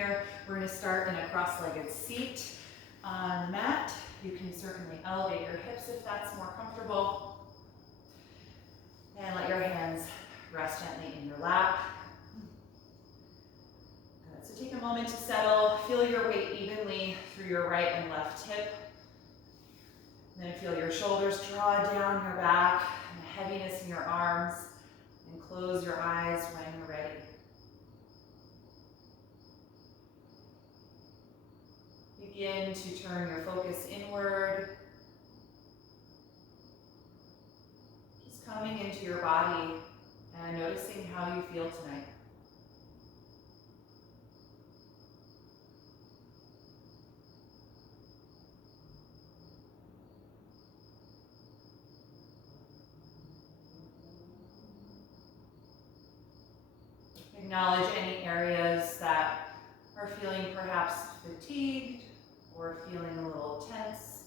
here. We're going to start in a cross-legged seat on the mat. You can certainly elevate your hips if that's more comfortable. And let your hands rest gently in your lap. Good. So take a moment to settle. Feel your weight evenly through your right and left hip. And then feel your shoulders draw down your back and the heaviness in your arms. And close your eyes when you're ready. Begin to turn your focus inward. Just coming into your body and noticing how you feel tonight. Acknowledge any areas that are feeling perhaps fatigued or feeling a little tense.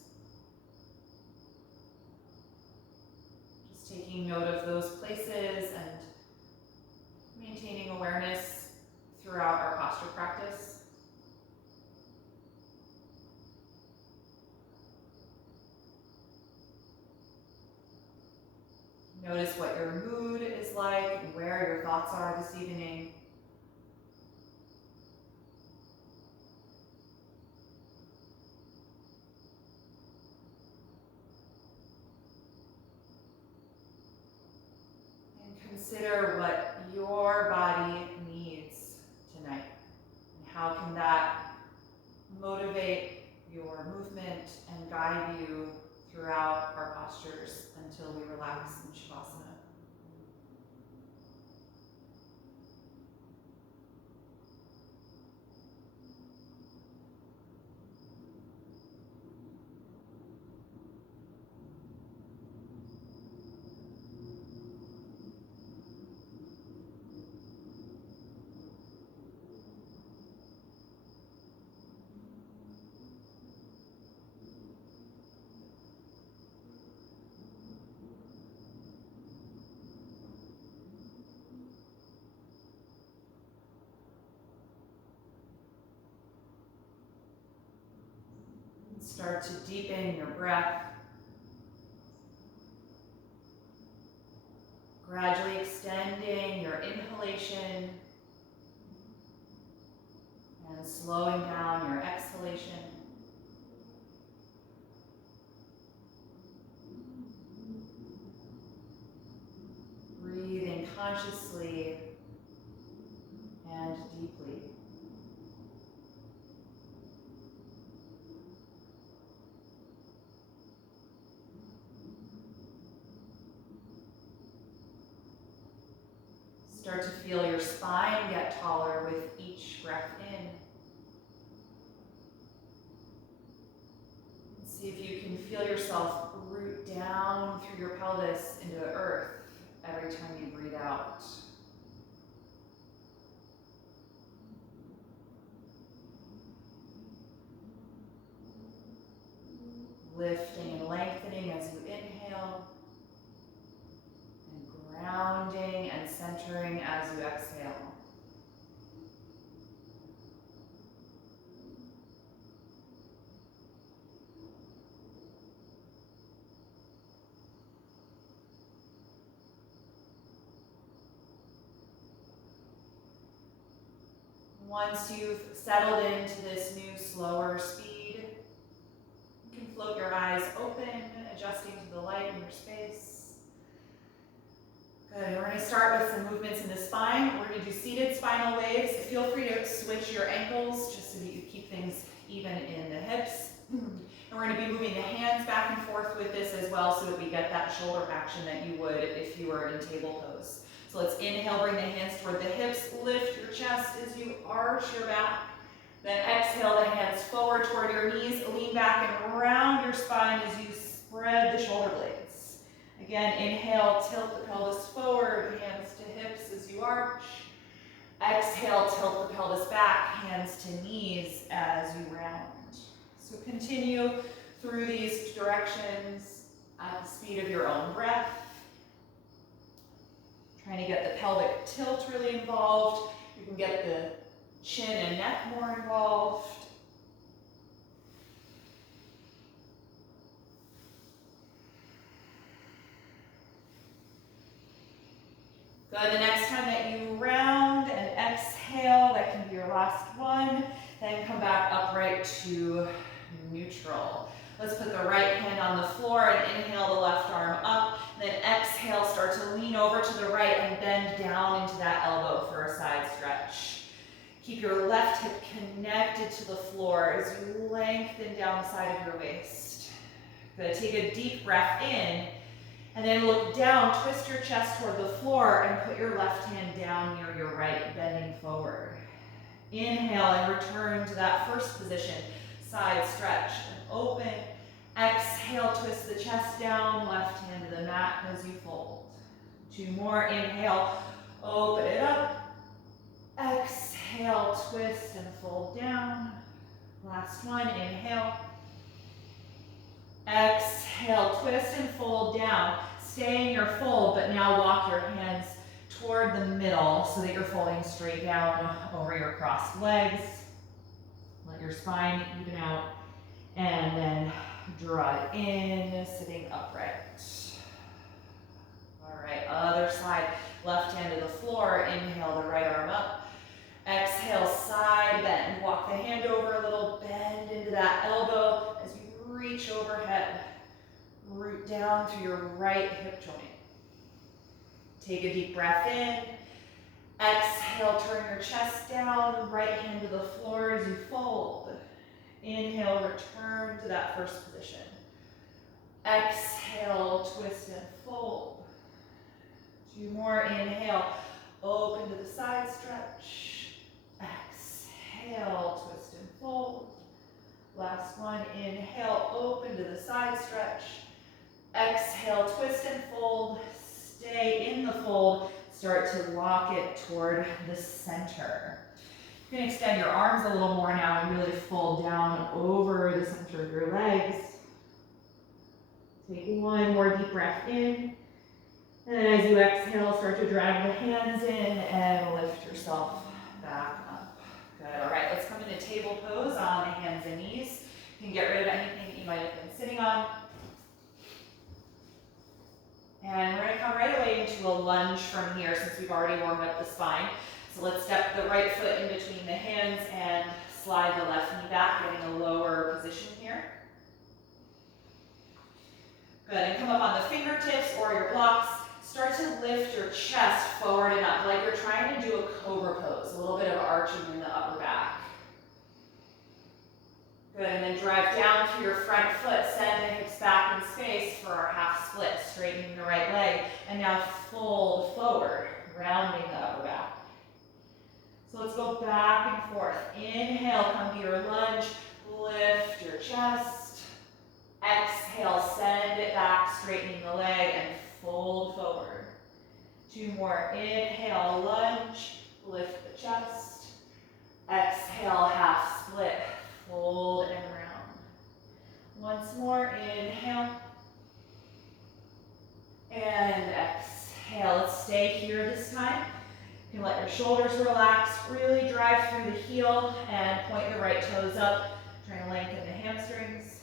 Just taking note of those places and maintaining awareness throughout our posture practice. Notice what your mood is like and where your thoughts are this evening. And consider what your body needs tonight. And how can that motivate your movement and guide you throughout our postures until we relax in Shavasana. Start to deepen your breath. Gradually extending your inhalation and slowing down your exhalation. Breathing consciously and deeply. Start to feel your spine get taller with each breath in. See if you can feel yourself root down through your pelvis into the earth every time you breathe out. Lifting and lengthening as you inhale. Grounding and centering as you exhale. Once you've settled into this new, slower speed, you can float your eyes open, adjusting to the light in your space. Good. We're going to start with some movements in the spine. We're going to do seated spinal waves. Feel free to switch your ankles just so that you keep things even in the hips. And we're going to be moving the hands back and forth with this as well so that we get that shoulder action that you would if you were in table pose. So let's inhale, bring the hands toward the hips, lift your chest as you arch your back. Then exhale the hands forward toward your knees, lean back and round your spine as you spread the shoulder blades. Again, inhale, tilt the pelvis forward, hands to hips as you arch. Exhale, tilt the pelvis back, hands to knees as you round. So continue through these directions at the speed of your own breath. Trying to get the pelvic tilt really involved. You can get the Chin and neck more involved. Good, the next time that you round and exhale, that can be your last one. Then come back upright to neutral. Let's put the right hand on the floor and inhale the left arm up. Then exhale, start to lean over to the right and bend down into that elbow for a side stretch. Keep your left hip connected to the floor as you lengthen down the side of your waist. Good, take a deep breath in. And then look down, twist your chest toward the floor and put your left hand down near your right, bending forward. Inhale and return to that first position, side stretch and open. Exhale, twist the chest down, left hand to the mat as you fold. 2 more, inhale, open it up. Exhale, twist and fold down. Last one, inhale. Exhale, twist and fold down. Stay in your fold, but now walk your hands toward the middle so that you're folding straight down over your crossed legs. Let your spine even out. And then draw it in, sitting upright. All right, other side. Left hand to the floor. Inhale the right arm up. Exhale, side bend. Walk the hand over a little, bend into that elbow as you reach overhead, root down through your right hip joint. Take a deep breath in. Exhale, turn your chest down, right hand to the floor as you fold. Inhale, return to that first position. Exhale, twist and fold. 2 more, inhale, open to the side stretch. Exhale, twist and fold. Last one, inhale, open to the side stretch. Exhale, twist and fold. Stay in the fold. Start to walk it toward the center. You can extend your arms a little more now and really fold down over the center of your legs. Take 1 more deep breath in. And then as you exhale, start to drag the hands in and lift yourself back up. Good, all right, let's come into table pose on the hands and knees. You can get rid of anything that you might have been sitting on. And we're gonna come right away into a lunge from here since we've already warmed up the spine. So let's step the right foot in between the hands and slide the left knee back, getting a lower position here. Good, and come up on the fingertips or your blocks. Start to lift your chest forward and up, like you're trying to do a cobra pose, a little bit of arching in the upper back. Good, and then drive down through your front foot, send the hips back in space for our half split, straightening the right leg, and now fold forward, rounding the upper back. So let's go back and forth. Inhale, come to your lunge, lift your chest. Exhale, send it back, straightening the leg, and fold forward. 2 more, inhale, lunge, lift the chest. Exhale, half split, fold and round. Once more, inhale. And exhale, let's stay here this time. You can let your shoulders relax, really drive through the heel and point the right toes up, trying to lengthen the hamstrings.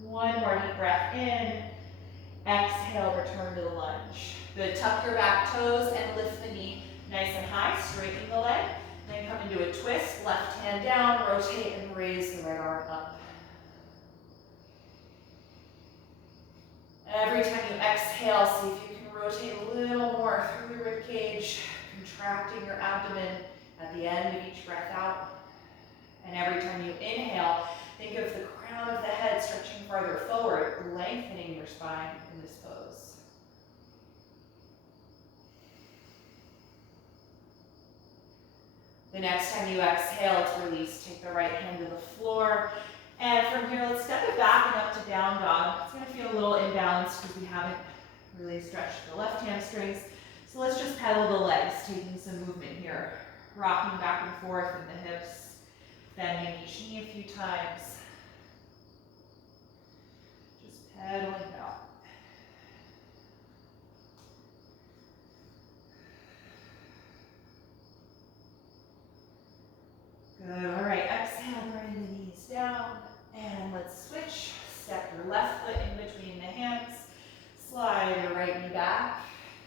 1 more deep breath in. Exhale, return to the lunge. Good, tuck your back toes and lift the knee nice and high, straightening the leg. Then come into a twist, left hand down, rotate and raise the right arm up. Every time you exhale, see if you can rotate a little more through the rib cage, contracting your abdomen at the end of each breath out. And every time you inhale, think of the crown of the head stretching farther forward, lengthening your spine in this pose. The next time you exhale, it's release. Take the right hand to the floor. And from here, let's step it back and up to down dog. It's going to feel a little imbalanced because we haven't really stretched the left hamstrings. So let's just pedal the legs, taking some movement here. Rocking back and forth in the hips, bending each knee a few times. Just pedaling out.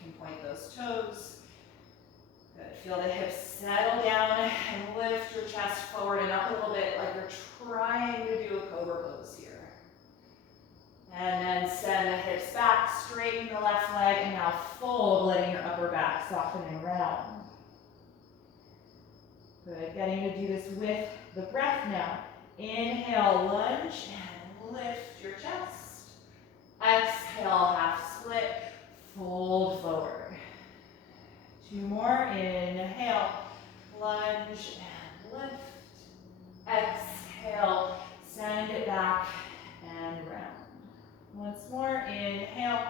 can point those toes. Good. Feel the hips settle down and lift your chest forward and up a little bit like you're trying to do a cobra pose here. And then send the hips back, straighten the left leg, and now fold, letting your upper back soften and round. Good. Getting to do this with the breath now. Inhale, lunge, and lift your chest. Exhale, half split, fold forward. 2 more, inhale, lunge, and lift. Exhale, send it back and round. Once more, inhale.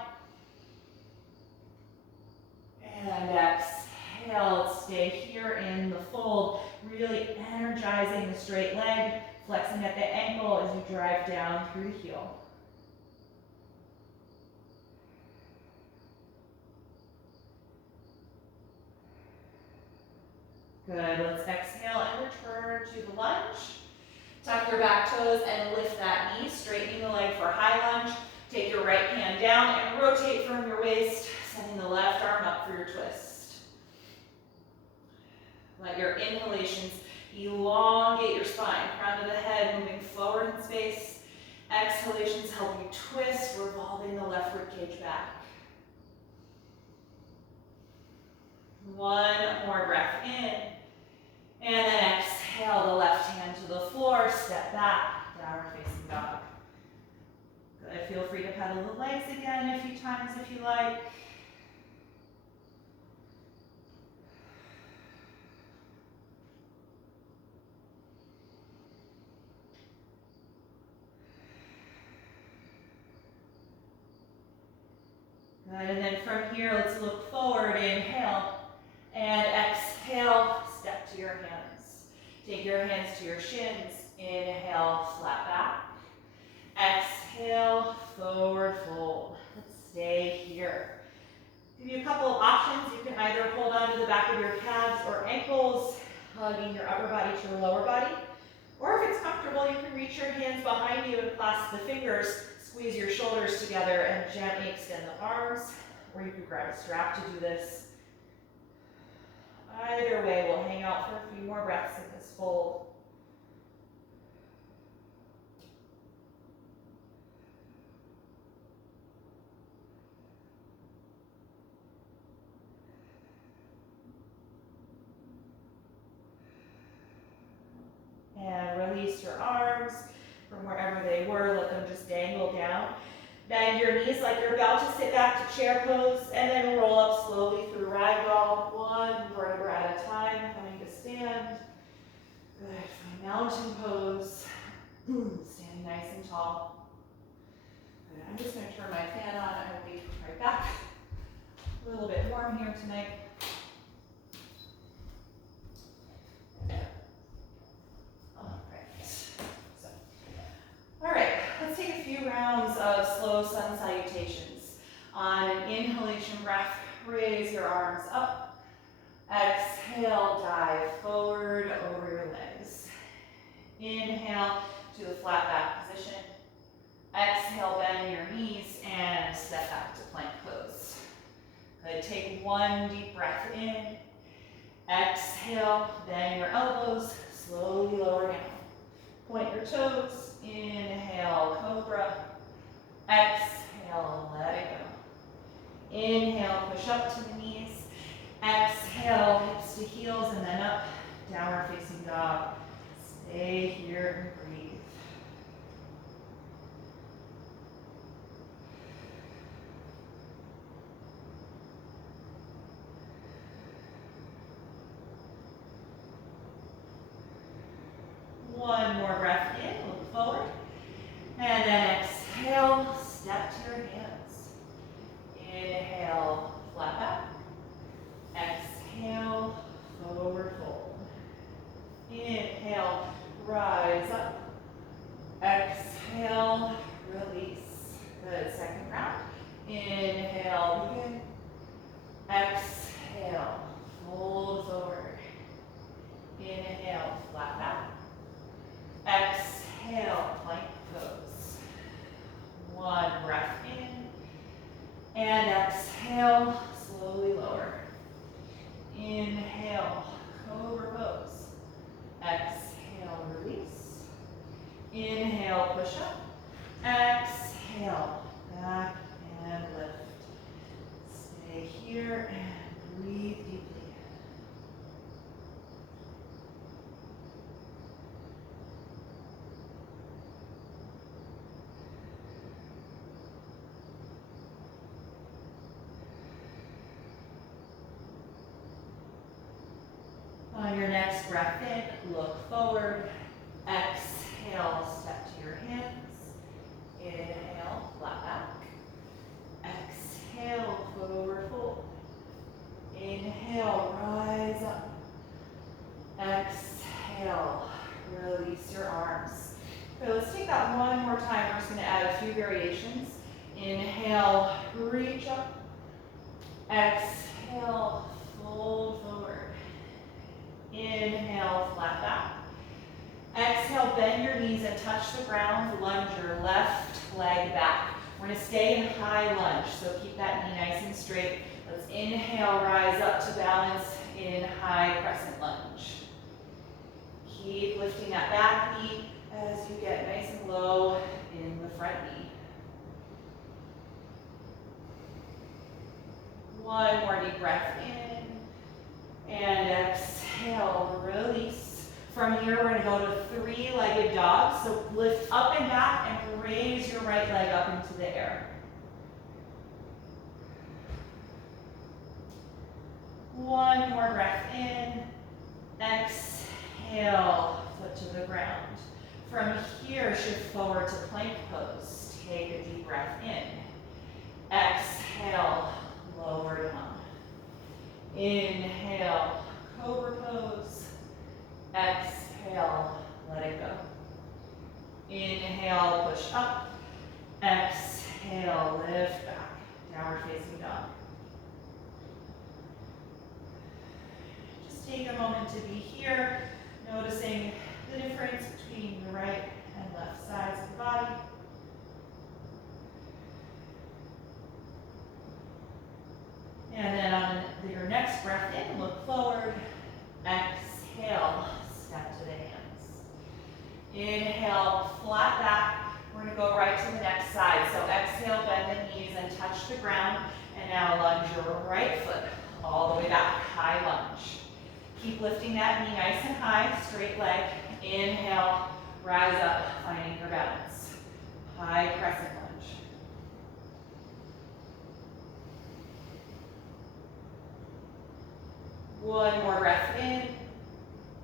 And exhale, stay here in the fold, really energizing the straight leg, flexing at the ankle as you drive down through the heel. Good, let's exhale and return to the lunge. Tuck your back toes and lift that knee, straightening the leg for high lunge. Take your right hand down and rotate from your waist, sending the left arm up for your twist. Let your inhalations elongate your spine, crown of the head moving forward in space. Exhalations help you twist, revolving the left ribcage back. 1 more breath in. And then exhale the left hand to the floor, step back, downward facing dog. Good, feel free to pedal the legs again a few times if you like. Good, and then from here, let's look forward, inhale, and exhale, step to your hands. Take your hands to your shins, inhale, flat back. Exhale, forward fold. Let's stay here. Give you a couple of options. You can either hold on to the back of your calves or ankles, hugging your upper body to your lower body. Or if it's comfortable, you can reach your hands behind you and clasp the fingers, squeeze your shoulders together and gently extend the arms. Or you could grab a strap to do this. Either way, we'll hang out for a few more breaths in this fold. And release your arms from wherever they were. Let them just dangle down. Bend your knees like you're about to sit back to chair pose, and then roll up slowly through ragdoll, 1 vertebra at a time, coming to stand. Good, find mountain pose, standing nice and tall. Good. I'm just going to turn my fan on, I will be right back. A little bit warm here tonight. Let's take a few rounds of slow sun salutations. On an inhalation breath, raise your arms up. Exhale, dive forward over your legs. Inhale to the flat back position. Exhale, bend your knees and step back to plank pose. Good, take 1 deep breath in. Exhale, bend your elbows, slowly lower down. Point your toes. Inhale, cobra. Exhale, let it go. Inhale, push up to the knees. Exhale, hips to heels, and then up, downward facing dog. Stay here and breathe. One more breath in, look forward. And then exhale, step to your hands. Inhale, flat back. Exhale, forward fold. Inhale, rise up. Inhale, cobra pose. Exhale, release. Inhale, push up. Exhale, back and lift. Stay here and breathe deeply. On your next breath in, look forward. Exhale, step to your hands. Inhale, flat back. Exhale, forward fold. Inhale, rise up. Exhale, release your arms. Okay, let's take that one more time. We're just going to add a few variations. Inhale, reach up. Exhale, fold forward. Inhale, flat back. Exhale, bend your knees and touch the ground. Lunge your left leg back. We're going to stay in high lunge, so keep that knee nice and straight. Let's inhale, rise up to balance in high crescent lunge. Keep lifting that back knee as you get nice and low in the front knee. One more deep breath in and exhale, release. From here, we're going to go to three-legged dog. So lift up and back and raise your right leg up into the air. One more breath in. Exhale, foot to the ground. From here, shift forward to plank pose. Take a deep breath in. Exhale, lower down. Inhale, cobra pose. Exhale, let it go. Inhale, push up. Exhale, lift back. Downward facing dog. Just take a moment to be here, noticing the difference between the right and left sides of the body. And then on your next breath in, look forward. Exhale, step to the hands. Inhale, flat back. We're going to go right to the next side. So exhale, bend the knees and touch the ground. And now lunge your right foot all the way back, high lunge. Keep lifting that knee nice and high, straight leg. Inhale, rise up, finding your balance. High crescent lunge. One more breath in,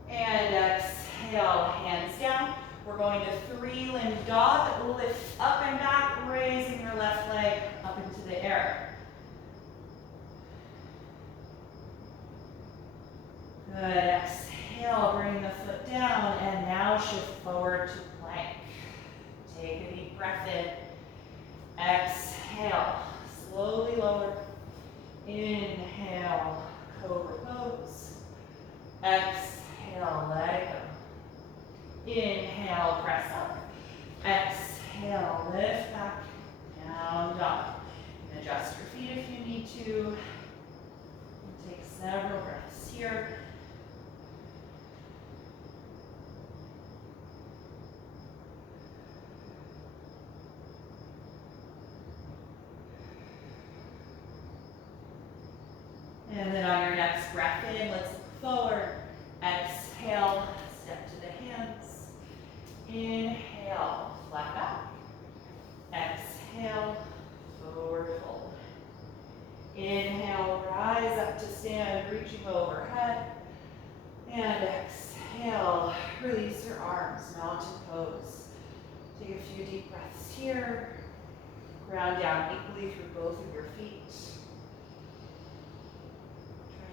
and exhale, hands down. We're going to three-limbed dog. Lift up and back, raising your left leg up into the air. Good, exhale, bring the foot down, and now shift forward to plank. Take a deep breath in. Exhale, slowly lower. Inhale, cobra pose. Exhale, let it go. Inhale, press up. Exhale, lift back, down dog. And adjust your feet if you need to. And take several breaths here. And then on your next breath in, let's look forward. Exhale, step to the hands. Inhale, flat back. Exhale, forward fold. Inhale, rise up to stand, reaching overhead. And exhale, release your arms, mountain pose. Take a few deep breaths here. Ground down equally through both of your feet.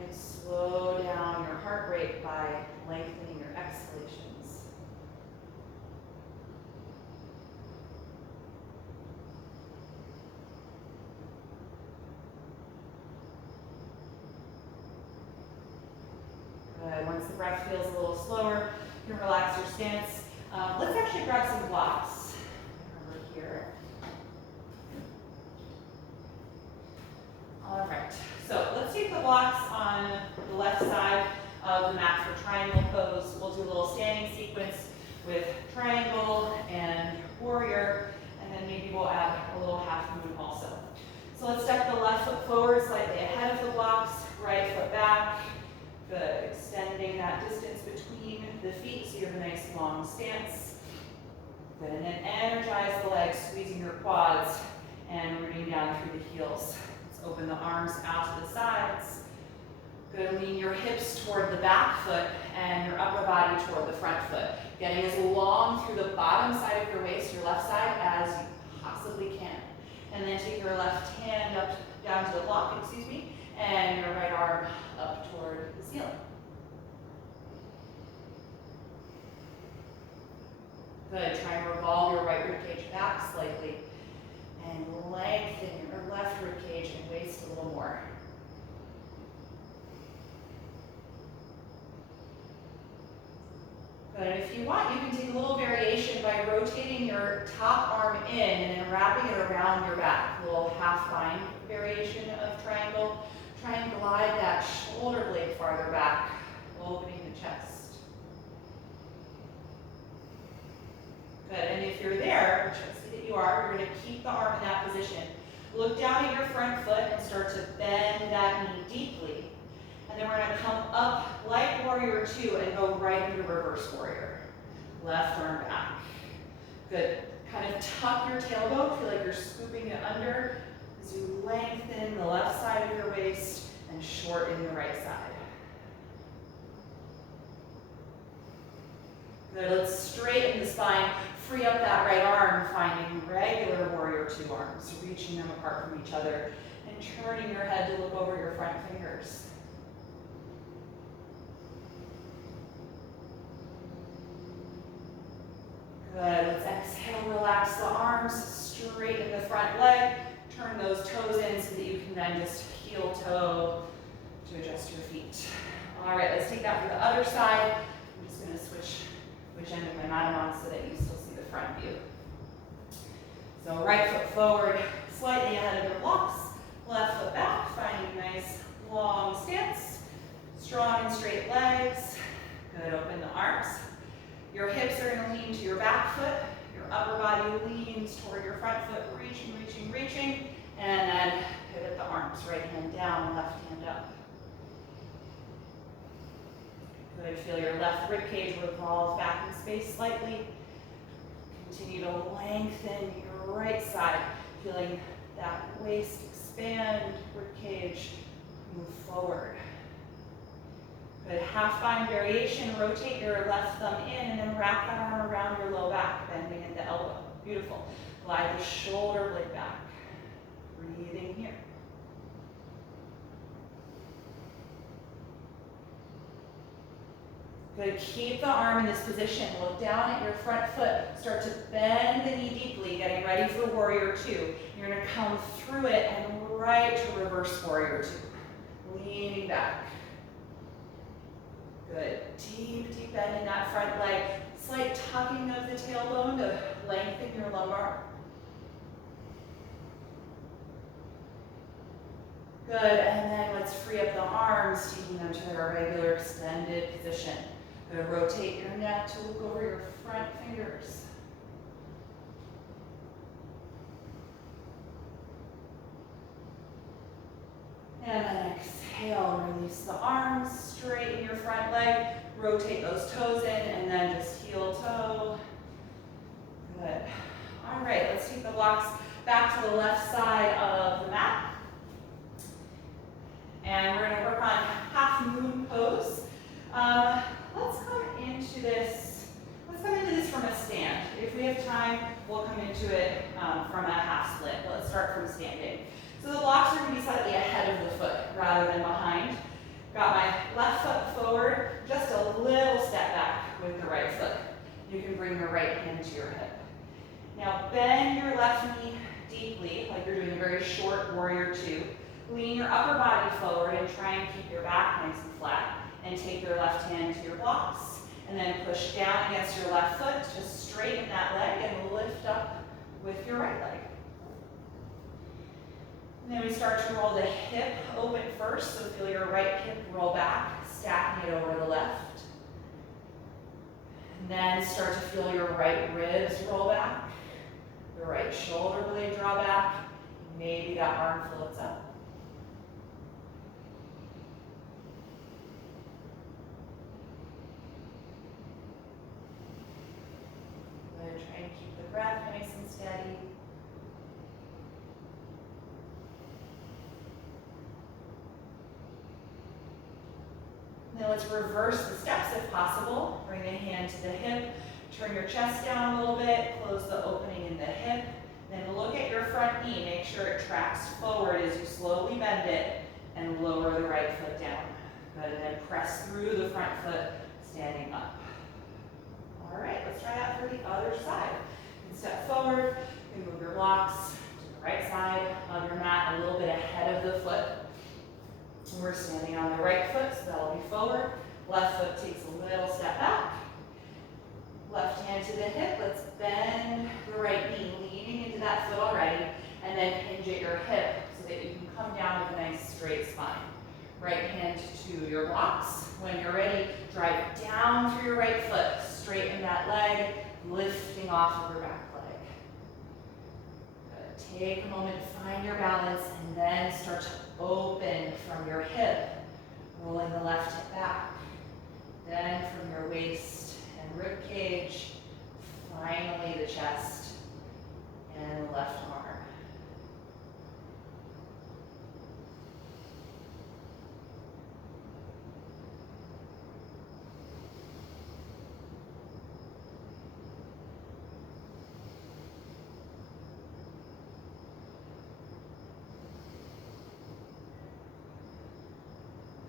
And slow down your heart rate by lengthening your exhalations. Good. Once the breath feels a little slower, you can relax your stance. Let's actually grab some blocks over here. All right. So let's take the blocks on the left side of the mat for triangle pose. We'll do a little standing sequence with triangle and warrior, and then maybe we'll add a little half moon also. So let's step the left foot forward slightly ahead of the blocks, right foot back. Good, extending that distance between the feet so you have a nice long stance. Good, and then energize the legs, squeezing your quads and rooting down through the heels. Let's open the arms out to the sides. Good, lean your hips toward the back foot and your upper body toward the front foot. Getting as long through the bottom side of your waist, your left side, as you possibly can. And then take your left hand up, down to the block, and your right arm up toward the ceiling. Good, try and revolve your right ribcage back slightly and lengthen your left ribcage and waist a little more. Good, and if you want, you can take a little variation by rotating your top arm in and then wrapping it around your back. A little half bind variation of triangle. Try and glide that shoulder blade farther back, opening the chest. Good, and if you're there, which I see that you are, you're going to keep the arm in that position. Look down at your front foot and start to bend that knee deeply. And then we're going to come up like warrior two and go right into reverse warrior. Left arm back. Good. Kind of tuck your tailbone, feel like you're scooping it under as you lengthen the left side of your waist and shorten the right side. Good, let's straighten the spine, free up that right arm, finding regular warrior two arms, reaching them apart from each other and turning your head to look over your front fingers. Good, let's exhale, relax the arms, straighten the front leg, turn those toes in so that you can then just heel toe to adjust your feet. All right, let's take that for the other side. I'm just going to switch which end of my mat I'm on so that you still see the front view. So right foot forward, slightly ahead of your blocks, left foot back, finding a nice long stance, strong and straight legs. Good, open the arms. Your hips are going to lean to your back foot. Your upper body leans toward your front foot, reaching, reaching, reaching. And then pivot the arms. Right hand down, left hand up. Good, feel your left ribcage revolve back in space slightly. Continue to lengthen your right side, feeling that waist expand, ribcage move forward. Good, half bind variation, rotate your left thumb in and then wrap that arm around your low back, bending at the elbow. Beautiful. Glide the shoulder blade back. Breathing here. Good, keep the arm in this position. Look down at your front foot. Start to bend the knee deeply, getting ready for warrior two. You're going to come through it and right to reverse warrior two. Leaning back. Good. Deep, deep bend in that front leg. Slight tucking of the tailbone to lengthen your lumbar. Good, and then let's free up the arms, taking them to their regular extended position. Good, rotate your neck to look over your front fingers. And then exhale, release the arms, straighten your front leg, rotate those toes in, and then just heel toe. Good. All right, let's take the blocks back to the left side of the mat. And we're going to work on half moon pose. Let's come into this from a stand. If we have time, we'll come into it from a half split. But let's start from standing. So the blocks are going to be slightly ahead of the foot rather than behind. Got my left foot forward, just a little step back with the right foot. You can bring your right hand to your hip. Now bend your left knee deeply, like you're doing a very short warrior two. Lean your upper body forward and try and keep your back nice and flat. And take your left hand to your blocks. And then push down against your left foot to straighten that leg and lift up with your right leg. And then we start to roll the hip open first, so feel your right hip roll back, stacking it over the left. And then start to feel your right ribs roll back, the right shoulder blade draw back, maybe that arm floats up. Good, try and keep the breath nice and steady. Now let's reverse the steps if possible. Bring the hand to the hip, turn your chest down a little bit, close the opening in the hip, then look at your front knee. Make sure it tracks forward as you slowly bend it and lower the right foot down. Good, and then press through the front foot, standing up. All right, let's try that for the other side. You can step forward, you can move your blocks to the right side of your mat, a little bit ahead of the foot. We're standing on the right foot, so that'll be forward. Left foot takes a little step back. Left hand to the hip. Let's bend the right knee, leaning into that foot already, and then hinge at your hip so that you can come down with a nice straight spine. Right hand to your blocks. When you're ready, drive down through your right foot, straighten that leg, lifting off of your back leg. Good. Take a moment to find your balance, and then start to open from your hip, rolling the left hip back. Then from your waist and rib cage, finally the chest and the left arm.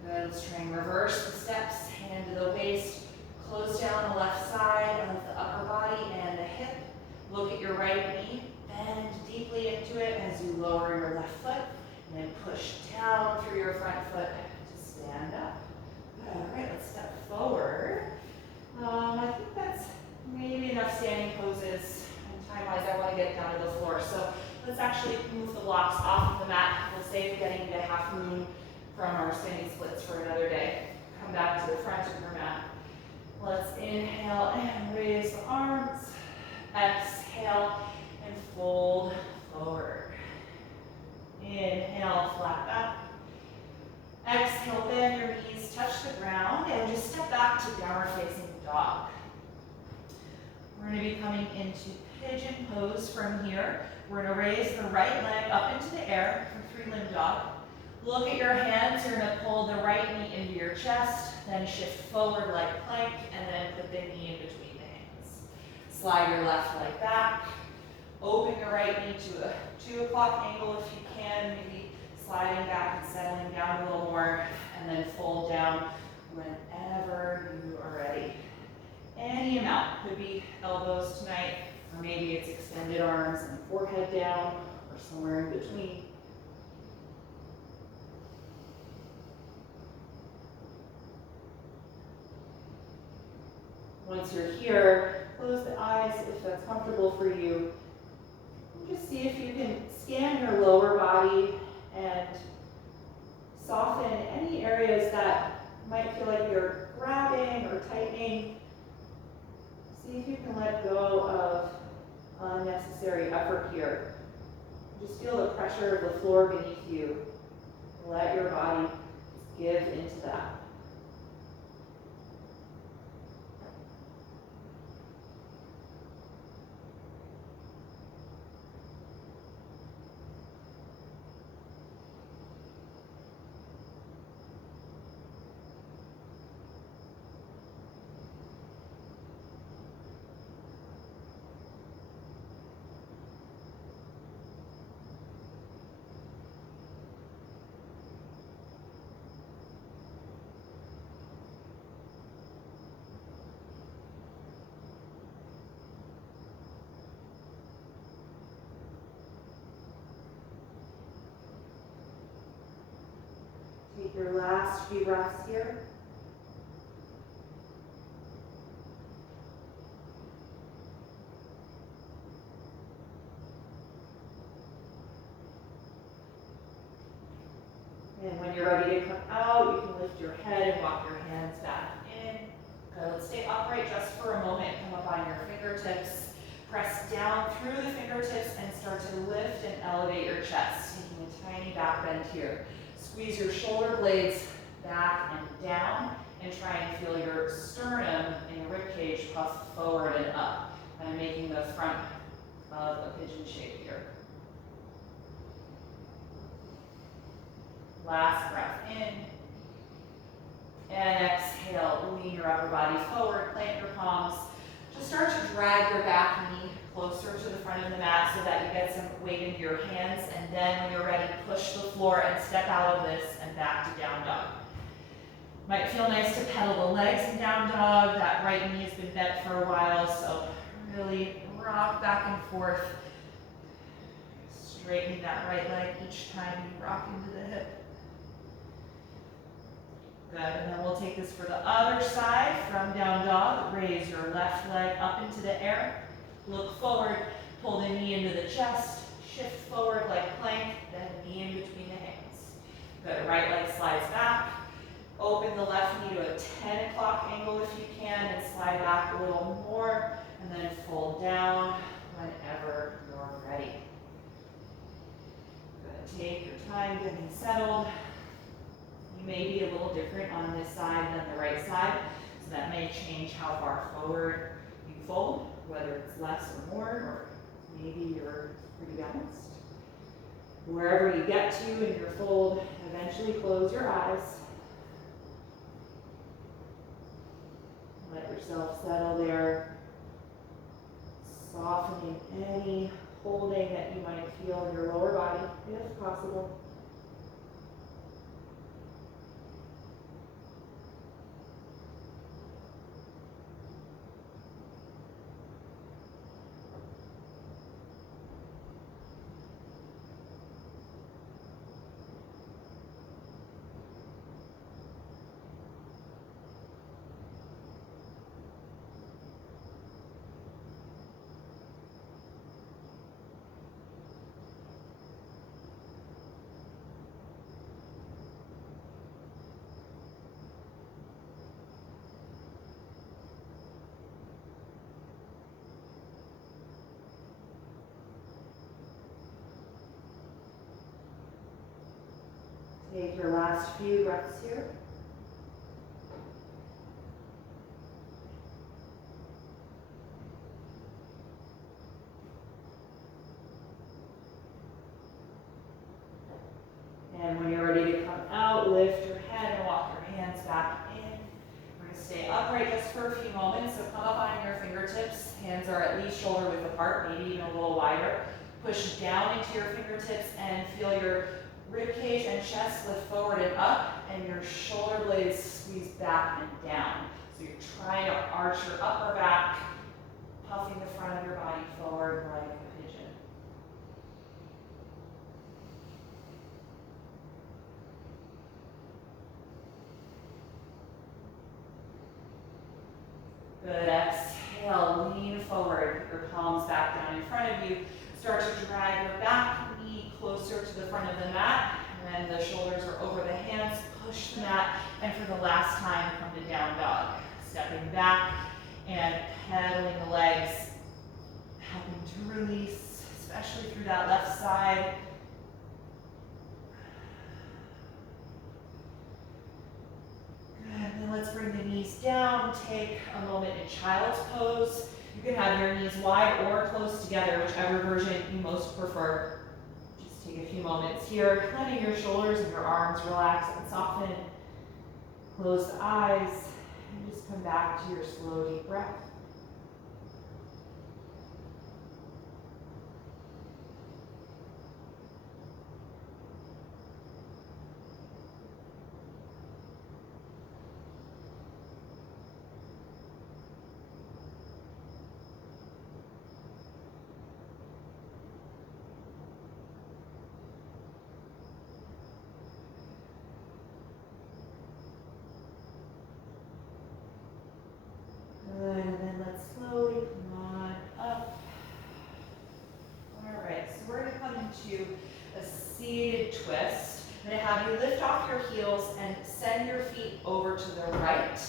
Good, let's try and reverse the steps, hand to the waist, close down the left side of the upper body and the hip. Look at your right knee, bend deeply into it as you lower your left foot, and then push down through your front foot to stand up. Good, all right, let's step forward. I think that's maybe enough standing poses, and time-wise I want to get down to the floor. So let's actually move the blocks off of the mat. We'll save getting to half moon from our standing splits for another day. Come back to the front of your mat. Let's inhale and raise the arms. Exhale and fold forward. Inhale, flat back. Exhale, bend your knees, touch the ground, and just step back to downward facing dog. We're going to be coming into pigeon pose from here. We're going to raise the right leg up into the air for three-limb dog. Look at your hands. You're going to pull the right knee into your chest, then shift forward like plank, and then put the knee in between the hands. Slide your left leg back. Open your right knee to a 2 o'clock angle if you can, maybe sliding back and settling down a little more, and then fold down whenever you are ready. Any amount. Could be elbows tonight, or maybe it's extended arms and forehead down, or somewhere in between. Once you're here, close the eyes if that's comfortable for you. And just see if you can scan your lower body and soften any areas that might feel like you're grabbing or tightening. See if you can let go of unnecessary effort here. Just feel the pressure of the floor beneath you. Let your body give into that. Take your last few breaths here. And when you're ready to come out, you can lift your head and walk your hands back in. Good, let's stay upright just for a moment. Come up on your fingertips. Press down through the fingertips and start to lift and elevate your chest, taking a tiny back bend here. Squeeze your shoulder blades back and down, and try and feel your sternum and your rib cage puff forward and up. And I'm making the front of a pigeon shape here. Last breath in. And exhale, lean your upper body forward, plant your palms. Just start to drag your back knee closer to the front of the mat so that you get some weight into your hands. And then when you're ready, push the floor and step out of this and back to down dog. Might feel nice to pedal the legs in down dog. That right knee has been bent for a while, so really rock back and forth. Straightening that right leg each time you rock into the hip. Good, and then we'll take this for the other side from down dog. Raise your left leg up into the air. Look forward, pull the knee into the chest. Shift forward like plank, then knee in between the hands. Good, right leg slides back. Open the left knee to a 10 o'clock angle if you can, and slide back a little more, and then fold down whenever you're ready. Good, take your time getting settled. You may be a little different on this side than the right side, so that may change how far forward you fold, whether it's less or more, or maybe you're pretty balanced. Wherever you get to in your fold, eventually close your eyes. Let yourself settle there, softening any holding that you might feel in your lower body, if possible. Take your last few breaths here. And when you're ready to come out, lift your head and walk your hands back in. We're going to stay upright just for a few moments. So come up on your fingertips. Hands are at least shoulder width apart, maybe even a little wider. Push down into your fingertips and feel your rib cage and chest lift forward and up, and your shoulder blades squeeze back and down. So you're trying to arch your upper back, puffing the front of your body forward like a pigeon. Good, exhale, lean forward, your palms back down in front of you. Start to drag your back knee closer to the front of the mat, and then the shoulders are over the hands. Push the mat, and for the last time, come to down dog. Stepping back and pedaling the legs, helping to release, especially through that left side. Good, and then let's bring the knees down. Take a moment in child's pose. You can have your knees wide or close together, whichever version you most prefer. Just take a few moments here, letting your shoulders and your arms relax and soften. Close the eyes and just come back to your slow, deep breath. And send your feet over to the right,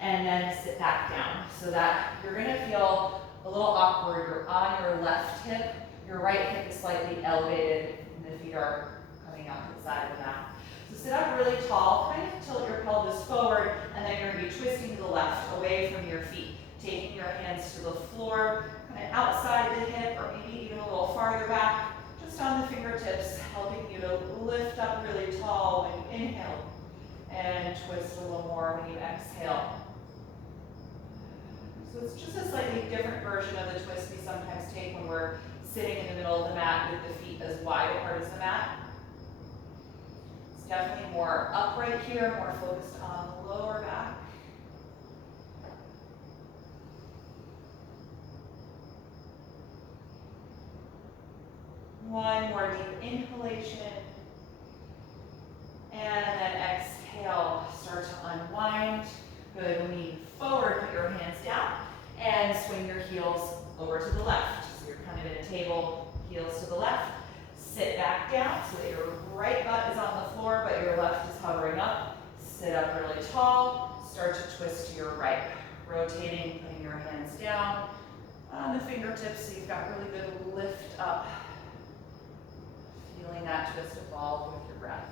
and then sit back down, so that you're gonna feel a little awkward. You're on your left hip, your right hip is slightly elevated, and the feet are coming out to the side of the mat. So sit up really tall, kind of tilt your pelvis forward, and then you're gonna be twisting to the left, away from your feet, taking your hands to the floor, kind of outside the hip, or maybe even a little farther back, just on the fingertips, helping you to lift up really tall when you inhale, and twist a little more when you exhale. So it's just a slightly different version of the twist we sometimes take when we're sitting in the middle of the mat with the feet as wide apart as the mat. It's definitely more upright here, more focused on the lower back. One more deep inhalation. And then exhale, start to unwind. Good, lean forward, put your hands down, and swing your heels over to the left. So you're kind of in a table, heels to the left. Sit back down so that your right butt is on the floor, but your left is hovering up. Sit up really tall, start to twist to your right. Rotating, putting your hands down on the fingertips so you've got really good lift up. Feeling that twist evolve with your breath.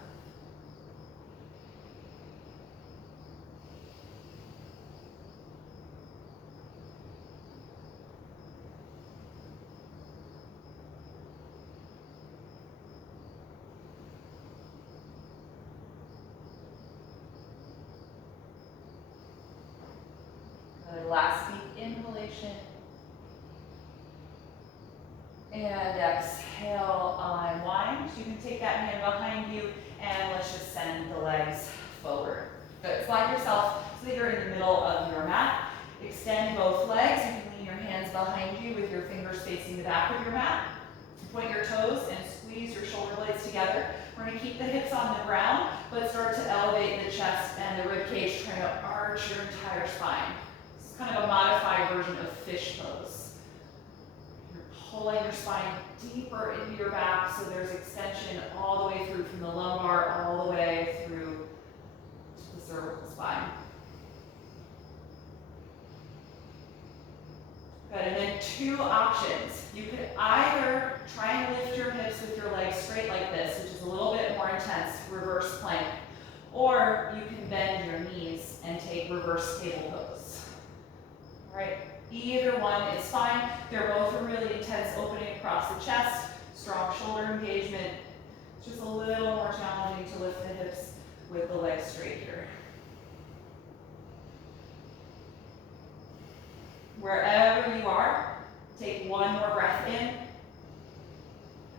Good, last deep inhalation. And exhale, unwind. You can take that hand behind you and let's just send the legs forward. Good, slide yourself so that you're in the middle of your mat. Extend both legs. You can lean your hands behind you with your fingers facing the back of your mat. Point your toes and squeeze your shoulder blades together. We're gonna keep the hips on the ground, but start to elevate the chest and the rib cage, trying to arch your entire spine. It's kind of a modified version of fish pose. Pulling your spine deeper into your back so there's extension all the way through from the lumbar all the way through to the cervical spine. Good, and then two options. You could either try and lift your hips with your legs straight like this, which is a little bit more intense, reverse plank, or you can bend your knees and take reverse table pose. All right. Either one is fine. They're both a really intense opening across the chest, strong shoulder engagement. It's just a little more challenging to lift the hips with the legs straight here. Wherever you are, take one more breath in,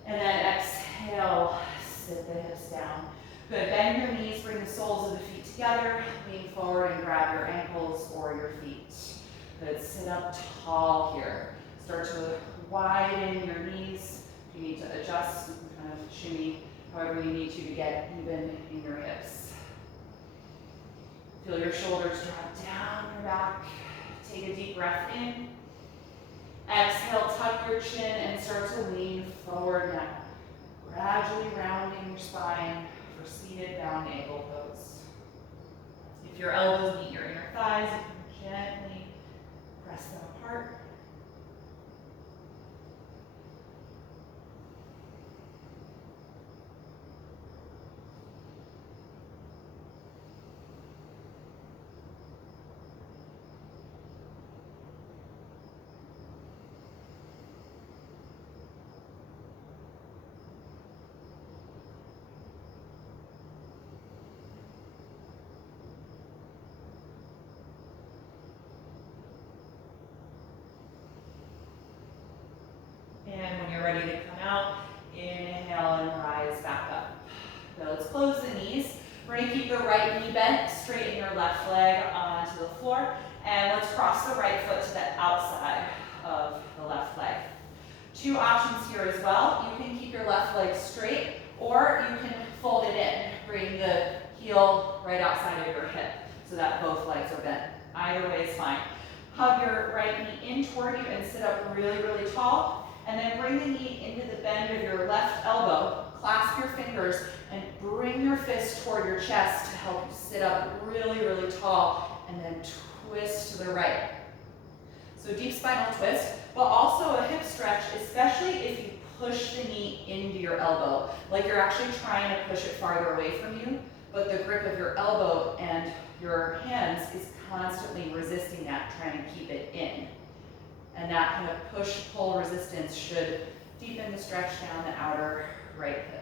and then exhale, sit the hips down. Good, bend your knees, bring the soles of the feet together, lean forward and grab your ankles or your feet. Good, sit up tall here. Start to widen your knees. If you need to adjust, you can kind of shimmy however you need to get even in your hips. Feel your shoulders drop down your back. Take a deep breath in. Exhale, tuck your chin and start to lean forward now. Gradually rounding your spine for seated bound ankle pose. If your elbows meet your inner thighs, you can gently press them apart. And when you're ready to come out, inhale and rise back up. Now let's close the knees. We're going to keep the right knee bent, straighten your left leg onto the floor, and let's cross the right foot to the outside of the left leg. Two options here as well. You can keep your left leg straight, or you can fold it in. Bring the heel right outside of your hip so that both legs are bent. Either way is fine. Hug your right knee in toward you and sit up really, really tall. And then bring the knee into the bend of your left elbow. clasp your fingers and bring your fist toward your chest to help you sit up really, really tall, and then twist to the right. So deep spinal twist, but also a hip stretch, especially if you push the knee into your elbow, like you're actually trying to push it farther away from you, but the grip of your elbow and your hands is constantly resisting that, trying to keep it in. And that kind of push-pull resistance should deepen the stretch down the outer right hip.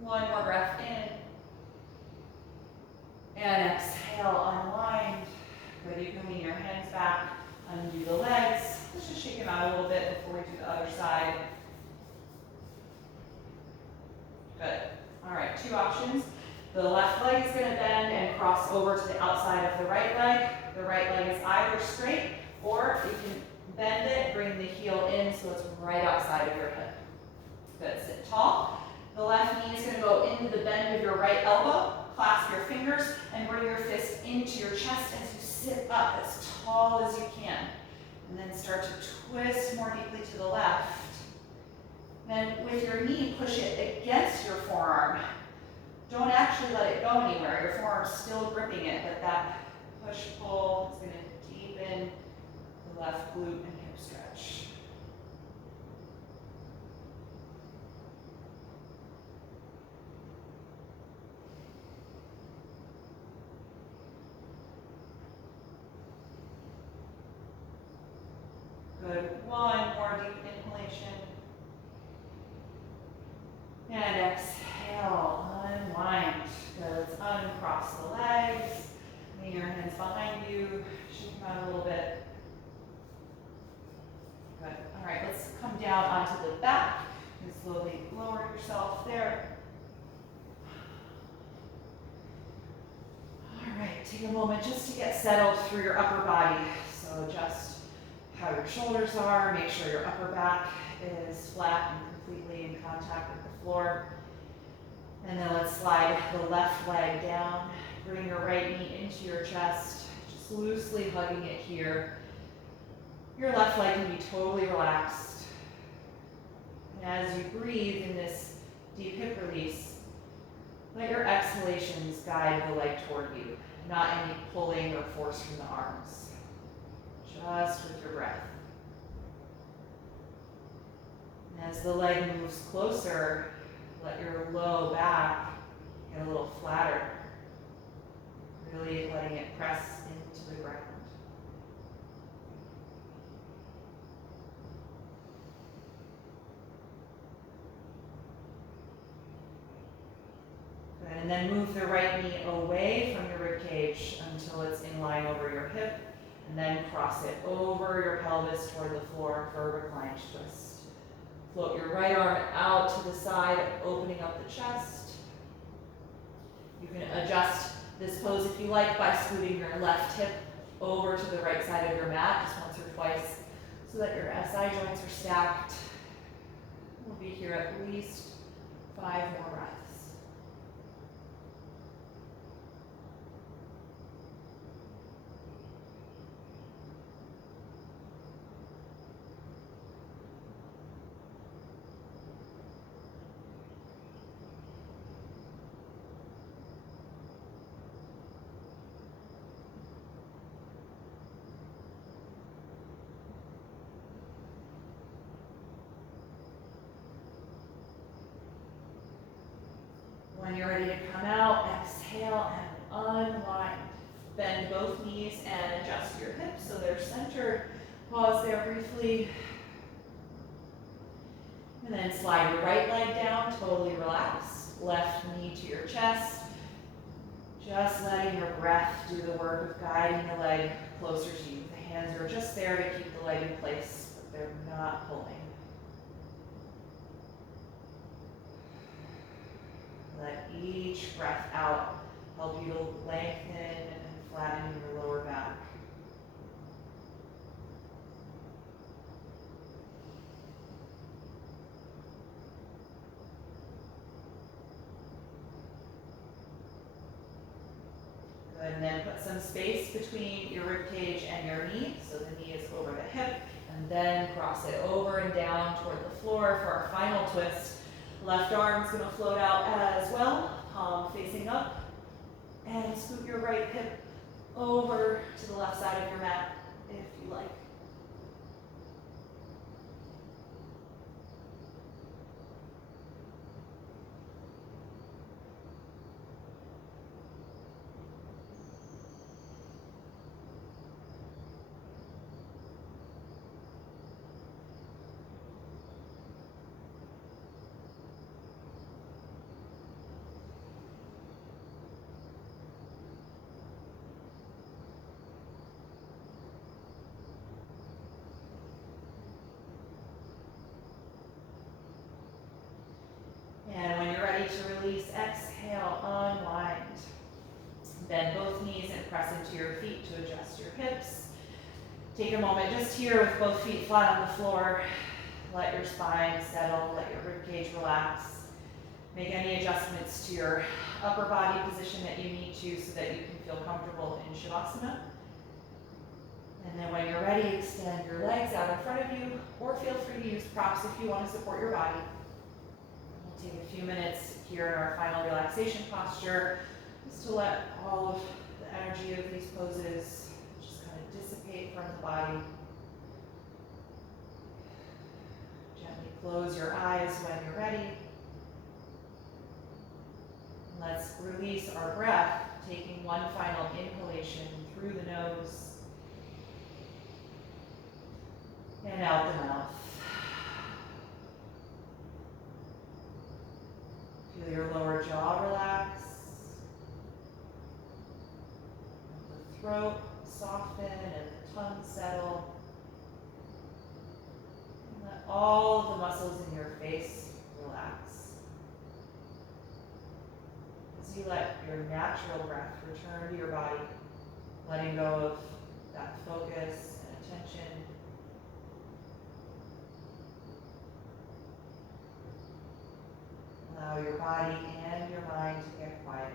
One more breath in. And exhale, unwind. Good, you can lean your hands back, undo the legs. Let's just shake them out a little bit before we do the other side. Good. All right, two options. The left leg is going to bend and cross over to the outside of the right leg. The right leg is either straight, or you can bend it, bring the heel in so it's right outside of your hip. Good, sit tall. The left knee is going to go into the bend of your right elbow. Clasp your fingers and bring your fist into your chest as you sit up as tall as you can. And then start to twist more deeply to the left. Then with your knee, push it against your forearm. Don't actually let it go anywhere. Your forearm's still gripping it, but that push-pull is going to deepen the left glute and hip stretch. Good. One more deep inhalation. And exhale, unwind. Good. Let's uncross the legs. Lean your hands behind you. Shake them out a little bit. Good. All right, let's come down onto the back. And slowly lower yourself there. All right, take a moment just to get settled through your upper body. So adjust how your shoulders are, make sure your upper back is flat and completely in contact with the floor. And then let's slide the left leg down, bring your right knee into your chest, just loosely hugging it here. Your left leg can be totally relaxed. And as you breathe in this deep hip release, let your exhalations guide the leg toward you, not any pulling or force from the arms. Just with your breath. And as the leg moves closer, let your low back get a little flatter, really letting it press into the ground. Good. And then move the right knee away from your rib cage until it's in line over your hip. And then cross it over your pelvis toward the floor for a reclined twist. Float your right arm out to the side, opening up the chest. You can adjust this pose if you like by scooting your left hip over to the right side of your mat just once or twice so that your SI joints are stacked. We'll be here at least 5 more breaths. When you're ready to come out, exhale and unwind. Bend both knees and adjust your hips so they're centered. Pause there briefly. And then slide your right leg down, totally relaxed. Left knee to your chest. Just letting your breath do the work of guiding the leg closer to you. The hands are just there to keep the leg in place, but they're not pulling. Let each breath out help you to lengthen and flatten your lower back. Good, and then put some space between your rib cage and your knee, so the knee is over the hip, and then cross it over and down toward the floor for our final twist. Left arm's gonna float out as well, palm facing up, and scoot your right hip over to the left side of your mat if you like. And when you're ready to release, exhale, unwind. Bend both knees and press into your feet to adjust your hips. Take a moment just here with both feet flat on the floor. Let your spine settle, let your ribcage relax. Make any adjustments to your upper body position that you need to so that you can feel comfortable in Shavasana. And then when you're ready, extend your legs out in front of you, or feel free to use props if you want to support your body. We'll take a few minutes here in our final relaxation posture, just to let all of the energy of these poses just kind of dissipate from the body. Gently close your eyes when you're ready. Let's release our breath, taking one final inhalation through the nose and out the mouth. Feel your lower jaw relax. The throat soften and the tongue settle. And let all of the muscles in your face relax. As you let your natural breath return to your body, letting go of that focus and attention. Allow your body and your mind to get quiet.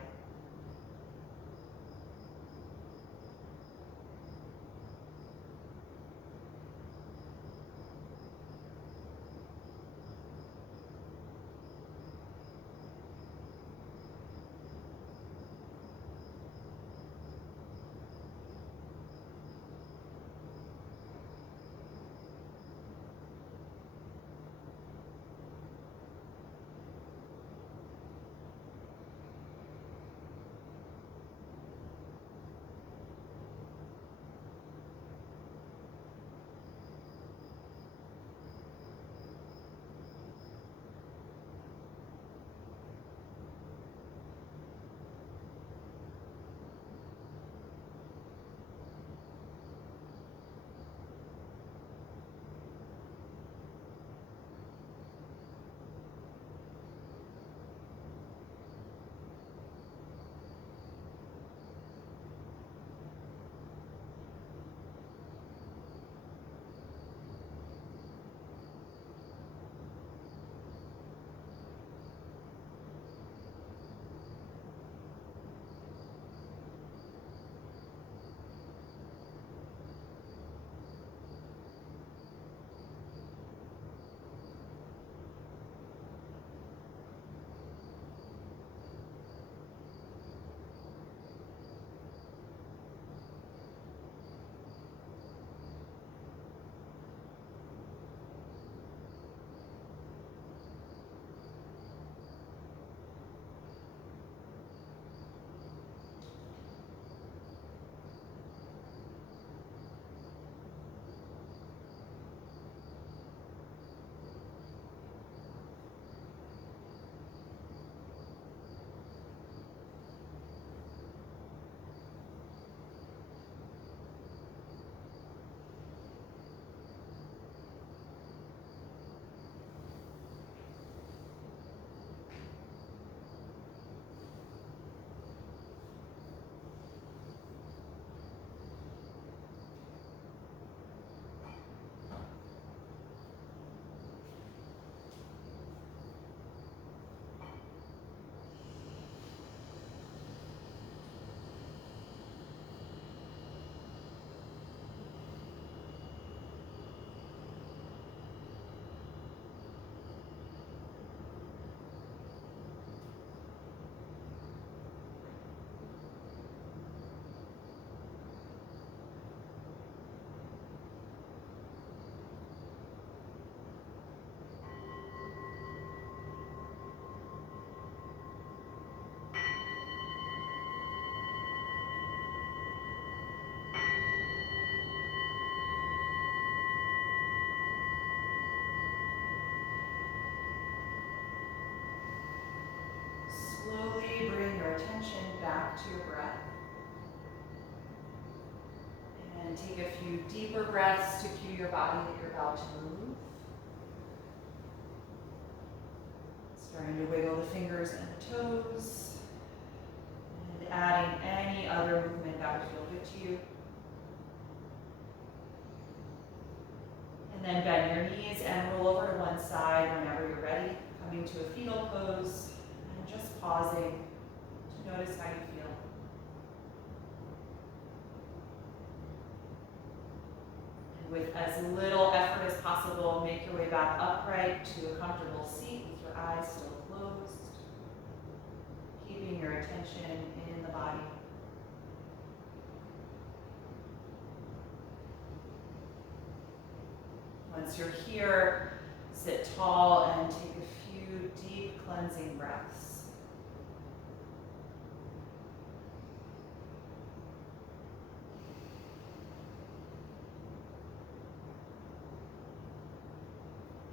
slowly bring your attention back to your breath. And take a few deeper breaths to cue your body that you're about to move. Starting to wiggle the fingers and the toes. And adding any other movement that would feel good to you. And then bend your knees and roll over to one side whenever you're ready, coming to a fetal pose and just pausing to notice how you feel. And with as little effort as possible, make your way back upright to a comfortable seat with your eyes still closed, keeping your attention in the body. Once you're here, sit tall and take a few deep cleansing breaths.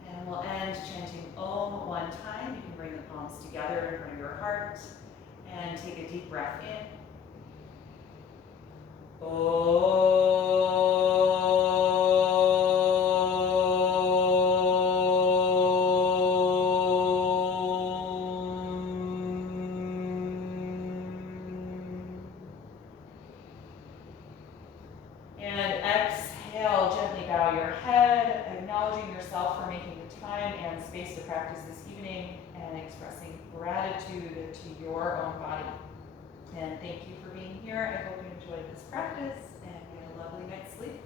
And we'll end chanting Om one time. You can bring the palms together in front of your heart and take a deep breath in. Om. And exhale, gently bow your head, acknowledging yourself for making the time and space to practice this evening and expressing gratitude to your own body. And thank you for being here. I hope you enjoyed this practice and get a lovely night's sleep.